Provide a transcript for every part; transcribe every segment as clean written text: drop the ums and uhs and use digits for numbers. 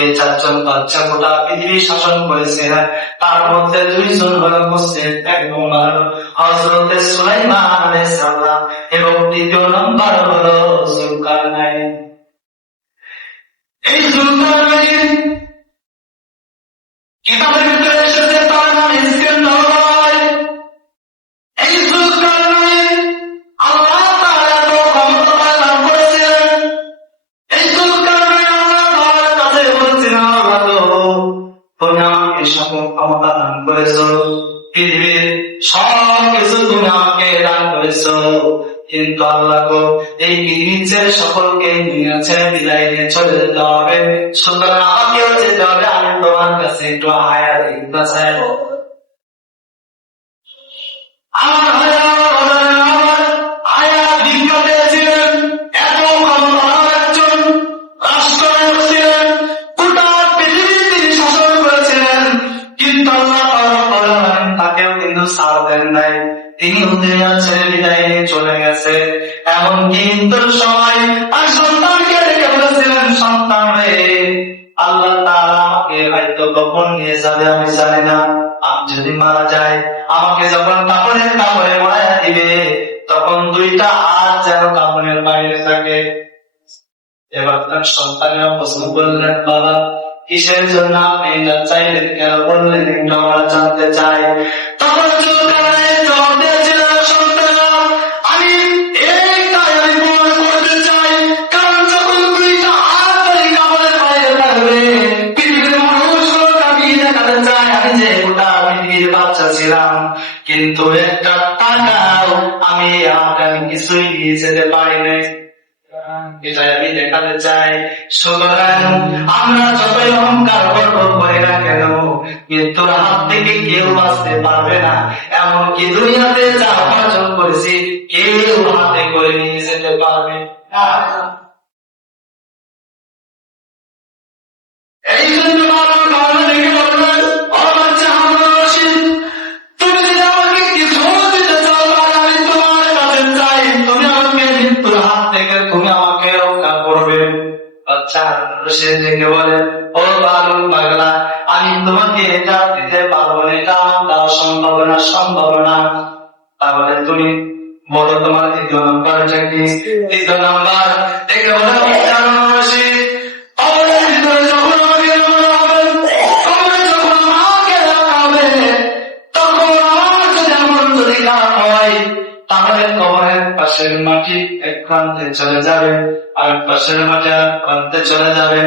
এই 4 জন বাচ্চা গোটা পৃথিবী শাসন করেছিলেন। তার মধ্যে 2 জন হলো মুসলিম, 1 নম্বর হযরত সুলাইমান আলাইহিস সালাম এবং 2 নম্বর হলো যুলকারনাইন। এই যুলকারনাইন কিতাবের ভিতরে এসেছে তার নাম ইস্কান্দার। এই যুলকারনাইন আল্লাহ তাআলা তো ক্ষমতা দান করেছিলেন। এই যুলকারনাইন আল্লাহ তাআলার কাছে বলছিলেন, আল্লাহ তুমি আমাকে সকল ক্ষমতা দান করেছো, পৃথিবীর সব কিছু তুমি আমাকে দান করেছো, কিন্তু আল্লাহ গো এই পৃথিবীর সকলকে নিয়ে বিদায় নিয়ে চলে যেতে হবে, সুতরাং আমাকেও যেতে হবে। আমি তোমার কাছে একটু আয়া দিতে চাই। আমার আয়া ভিক্ষা পেয়েছিলেন, এত ক্ষমতাবান একজন রাষ্ট্রনায়ক ছিলেন, গোটা পৃথিবী তিনি শাসন করেছিলেন, কিন্তু আল্লাহ তাকেও কিন্তু ছাড় দেন নাই। তিনি দুনিয়া ছেড়ে বিদায় নিয়ে চলে গেছে। এমনকি মৃত্যুর সময় আর সন্তানকে রেখে বলেছিলেন, সন্তান রে আল্লাহ তাআলা আমাকে হয়তো কখন নিয়ে যাবে আমি জানি না, আমি যদি মারা যাই আমাকে যখন কাপড়ের কাপড়ে মোড়াইয়া দিবে তখন 2টা হাত যেন কাপড়ের বাইরে থাকে। এবার তার সন্তানেরা প্রশ্ন করলেন, বাবা কিসের জন্য আপনি এটা চাইলেন, কেন বললেন, একটু আমরা জানতে চাই। তখন যুলকারনাইন জবাব দিয়েছিলেন, সন্তানেরা আমি এইটাই আমি প্রমাণ করতে চাই, কারণ যখন 2টা হাত এই কাপড়ের বাইরে থাকবে পৃথিবীর মানুষগুলোকে আমি দেখাতে চাই আমি যে গোটা পৃথিবীর বাচ্চা ছিলাম, কিন্তু একটা টাকাও আমি আপনার কিছুই নিয়ে যেতে পারি নাই, এটাই আমি দেখাতে চাই। সুতরাং আমরা যতই অহংকার গর্ব করি না কেন, মৃত্যুর হাত থেকে কেউ বাঁচতে পারবে না। এমনকি দুনিয়াতে যা অর্জন করেছি কেউ হাতে করে নিয়ে যেতে পারবে না। এই জন্য বাবা কারণে রেখে বললেন, ও বাচ্চা হারুন রশিদ, তুমি যদি আমাকে কিছু দিতে চাও তাহলে আমি তোমার কাছে চাই, তুমি আমাকে মৃত্যুর হাত থেকে তুমি আমাকে রক্ষা করবে। বাচ্চা হারুন রশিদ রেখে বলে, ও বালক পাগলা, আমি তোমাকে এটা দিতে পারবো না, এটা দেওয়া সম্ভব না। তাহলে তুমি বলো তোমার 3 নম্বরটা কি? 3 নম্বর দেখে বলে, বাচ্চা হারুন রশিদ, তাহলে কবরের পাশের মাটি এক প্রান্তে চলে যাবে, আর পাশের মাটি আর প্রান্তে চলে যাবে,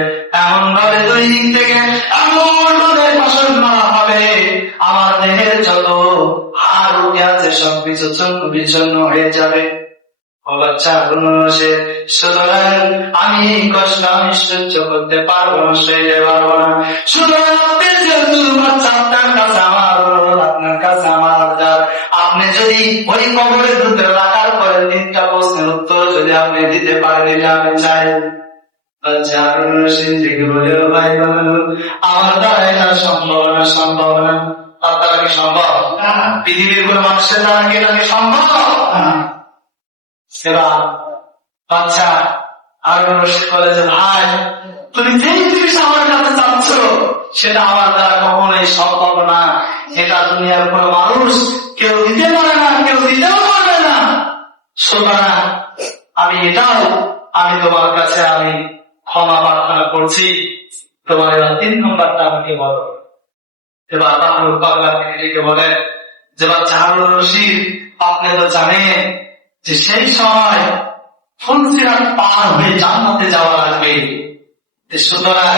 এমন ভাবে 2 দিক থেকে এমন ভাবে ফসল মারা হবে আমার দেহের যত হাড় উঠে আছে সবকিছু চূর্ণ বিচূর্ণ হয়ে যাবে। ও বাচ্চা হারুন রশিদ, সুতরাং আমি কষ্ট আমি সহ্য করতে পারবো না, সইতে পারবো না। সুতরাং আপনি যেহেতু বাচ্চা আপনার কাছে আমার অনুরোধ, আপনার কাছে আমার আবদার, আপনি যদি ওই কবরের ভিতরে রাখার পরে 3টা প্রশ্নের উত্তর যদি আপনি দিতে পারেন, এটা আমি চাই। বাচ্চা হারুন রশিদ দেখে বলে, ভাই আমার দ্বারা এটা সম্ভব না। তার দ্বারা কি সম্ভব? পৃথিবীর কোন মানুষের দ্বারা কি এটা কি সম্ভব? বাচ্চা হারুন রশিদ বলে যে, ভাই তুমি যেই জিনিস আমার কাছে চাচ্ছ সেটা আমার দ্বারা কখনোই সম্ভব না, এটা দুনিয়ার কোন মানুষ কেউ দিতে পারে না, কেউ দিতেও পারবে না। সুতরাং আমি তোমার কাছে আমি ক্ষমা প্রার্থনা করছি, তোমার 3 নম্বরটা আমাকে বলো। এবার বালক পাগলা থেকে বলে যে, বাচ্চা হারুন রশিদ, আপনি তো জানেন যে সেই সময় ফুলসিরাত পার হয়ে জান্নাতে যাওয়া লাগবে, সুতরাং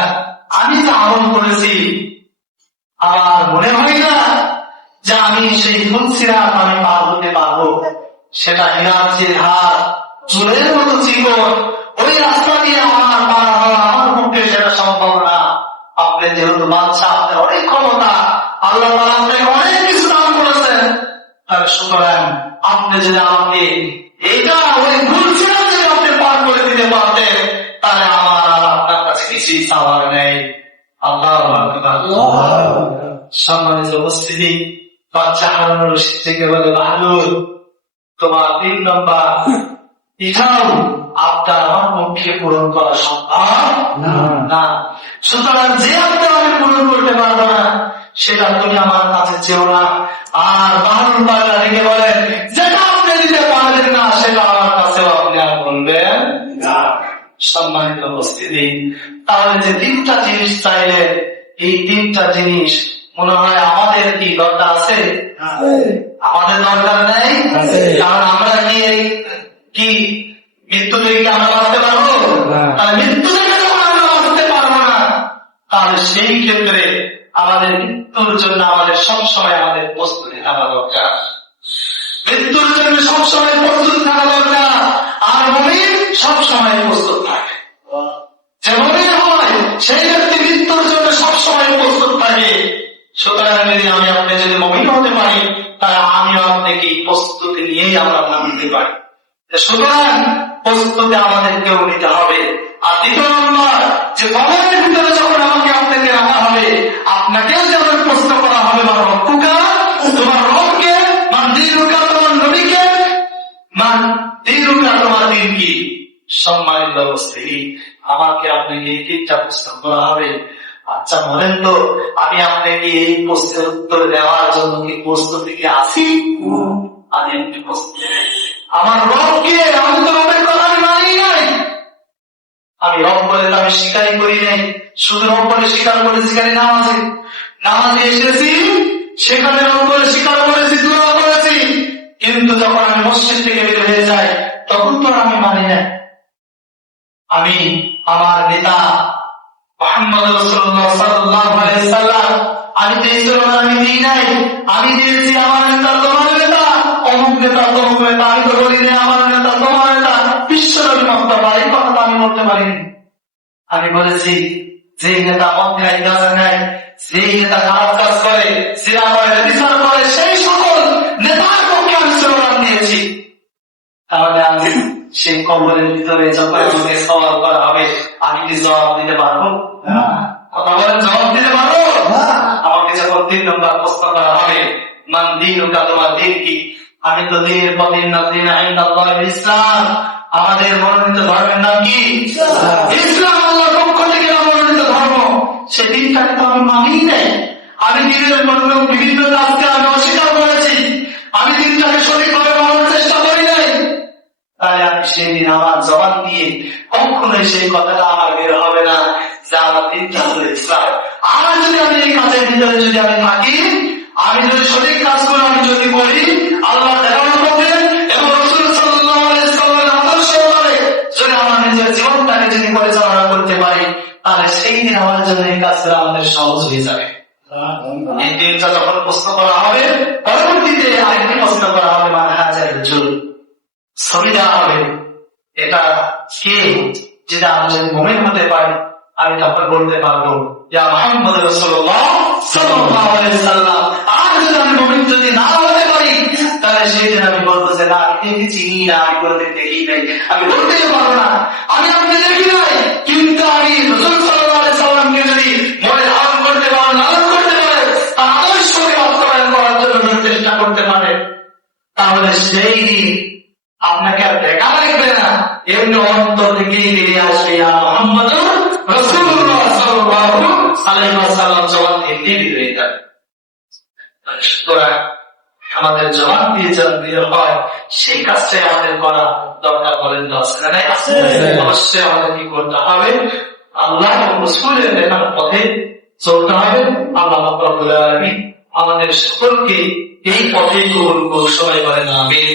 আমি যা আমল করেছি আমার মনে হয় না যে আমি সেই ফুলসিরাত আমি পার হতে পারবো। সেটা হীরার যে ধার, চুলের মতো চিকন, ওই রাস্তা দিয়ে আমার পার হওয়া আমার পক্ষে সেটা সম্ভব না। আপনি যেহেতু বাদশা, আপনার অনেক ক্ষমতা, আল্লাহ তাআলা আপনাকে অনেক কিছু দান করেছেন, সুতরাং আপনি যদি আমাকে এটা ওই ফুলসিরাত যদি আপনি পার করে দিতে পারতেন তাহলে আমার আর আপনার কাছে কিছুই চাওয়ার নেই। আল্লাহু আকবার। সম্মানিত উপস্থিতি, বাচ্চা হারুন রশিদ থেকে বলে, ভালো তোমার 3 নম্বর এটাও আপনার আমার পক্ষে পূরণ করা সম্ভব না। সুতরাং যে আপনার আমি পূরণ করতে পারবো না সেটা তুমি আমার কাছে চেও না। আর বাহাদুর পাল্লা রেখে বলেন যেটা আপনি দিতে পারবেন না সেটা আমার কাছেও আপনি আর বলবেন না। সম্মানিত উপস্থিতি, তাহলে যে তিনটা জিনিস চাইলে এই তিনটা জিনিস মনে হয় আমাদের কি দরকার আছে? আমাদের দরকার নেই। কারণ আমরা কি মৃত্যু থেকে আমরা বাঁচতে পারবো? তাহলে মৃত্যু থেকে যখন আমরা বাঁচতে পারবো না, তাহলে সেই ক্ষেত্রে আমাদের মৃত্যুর জন্য আমাদের সবসময় আমাদের প্রস্তুতি থাকা দরকার। মৃত্যুর জন্য সবসময় প্রস্তুত থাকা দরকার। আর মুমিন সবসময় প্রস্তুত থাকে। যে মুমিন হয় সেই ব্যক্তি মৃত্যুর জন্য সবসময় প্রস্তুত থাকে। সুতরাং যদি আমি আপনি যদি মুমিন হতে পারি তাহলে আমি আপনি কি প্রস্তুতি নিয়েই আমরা মানতে পারি। সুতরাং প্রস্তুতি আমাদেরকেও নিতে হবে। আর দ্বিতীয় নম্বর, যে কবরের ভিতরে যখন আমাকে আপনাকে রাখা হবে আপনাকেও যেমন প্রশ্ন করা হবে বা রব্বুকা, তোমার রবকে, মান দীনুকা, তোমার নবীকে, মান দীনুকা, তোমার দিন কি। সম্মানিত উপস্থিতি, আমাকে আপনাকে এই তিনটা প্রশ্ন করা হবে। আচ্ছা বলেন তো, আমি আপনাকে এই প্রশ্নের উত্তর দেওয়ার জন্য কি প্রস্তুতি কি আছি? আমি একটি প্রস্তুতি। আমার রবকে, আমি তো রবের কথা আমি মানি নাই। আমি রব বলে তো আমি স্বীকারই করি নাই। শুধু রব বলে স্বীকার করেছি খালি নামাজে এসেছি, সেখানে রব বলে স্বীকার করেছি, দোয়া করেছি। কিন্তু যখন আমি মসজিদ থেকে বের হয়ে যাই তখন তো আমি মানি না। আমি আমার নেতা মুহাম্মদ রাসূলুল্লাহ সাল্লাল্লাহু আলাইহি সাল্লাম, আমি তো ইসলাম আমি দিই নাই। আমি দিয়েছি আমার নেতা তোমার নেতা, অমুক নেতা তমুক নেতা। আমি তো বলি না আমার নেতা তোমার নেতা, বিশ্বনবী মুস্তাফা, এই কথা আমি বলতে পারিনি। আমি বলেছি যে নেতা মন্দির নেয়, সেই নেতা খারাপ কাজ করে, সিরা করে, বিচার করে, সেই সকল নেতার পক্ষে আমি স্লোগান দিয়েছি। তাহলে আমি সেই কবরের ভিতরে যখন আমাকে সওয়াল করা হবে আমি কি জবাব দিতে পারবো? কথা বলেন, জবাব দিতে পারবো? আমাকে যখন 3 নম্বর প্রশ্ন করা হবে মান দীনুকা, তোমার দিন কি, আমি তো দিনের পথে ইসলাম, আমাদের মনোনীত ধর্মের নাম কি? ইসলাম, আল্লাহর পক্ষ থেকে মনোনীত ধর্ম। সে দিনটাকে তো আমি মানি নাই। আমি দিনের বিভিন্ন কাজকে আমি অস্বীকার করেছি। আমি দিনটাকে সঠিকভাবে মানার চেষ্টা করি নাই। তাই আমি সেই দিন আমার জবান দিয়ে কখনোই সেই কথাটা আমার বের হবে না যে আমার দিনটা হলো ইসলাম। আর যদি আমি এই কাজের ভিতরে যদি আমি থাকি, আমি যদি সঠিক কাজগুলো আমি যদি করি আল্লাহ দেখানোর পথে এবং রাসূল সাল্লাল্লাহু আলাইহি সাল্লামের আদর্শ অনুসারে যদি আমার নিজের জীবনটাকে যদি পরিচালনা করতে পারি, তাহলে সেই দিন আমার জন্য এই কাজগুলো আমাদের সহজ হয়ে যাবে। এই দিনটা যখন প্রশ্ন করা হবে, পরবর্তীতে আরেকটি প্রশ্ন করা হবে, মানে হাজারের জন্য ছবি দেওয়া হবে। এটা কে, যেটা আমি যদি মুমিন হতে পারি আমি তখন বলতে পারবো ইয়া মুহাম্মদ রাসূলুল্লাহ সাল্লাল্লাহু আলাইহি সাল্লাম। আর যদি আমি মুমিন যদি না হতে পারি তাহলে সেই দিন আমি বলবো যে না, আমি চিনি না, আমি বলতে দেখি নাই, আমি বলতেই পারবো না আমি আপনি দেখি নাই। কিন্তু আমি রাসূল সাল্লাল্লাহু আলাইহি সাল্লামকে যদি মনে ধারণ করতে পারেন, লালন করতে পারেন, তার আদর্শকে বাস্তবায়ন করার জন্য চেষ্টা করতে পারেন, তাহলে সেই দিন আপনাকে আর দেখা লাগবে না, এমনি অন্তর থেকেই বেরিয়ে আসবে ইয়া মুহাম্মদ রাসূলুল্লাহ সাল্লাল্লাহু আলাইহি ওয়াসাল্লাম জবান দিয়ে বেরিয়ে যাবে। সুতরাং আমাদের জবান দিয়ে যেন বের হয় সেই কাজটাই আমাদের করা দরকার। বলেন অবশ্যই আমাদের কি করতে হবে? আল্লাহ এবং রাসূলের দেখানো পথে চলতে হবে। আল্লাহ রাব্বুল আলামিন আমাদের সকলকে এই পথে কবুল করুন। সবাই বলেন আমিন।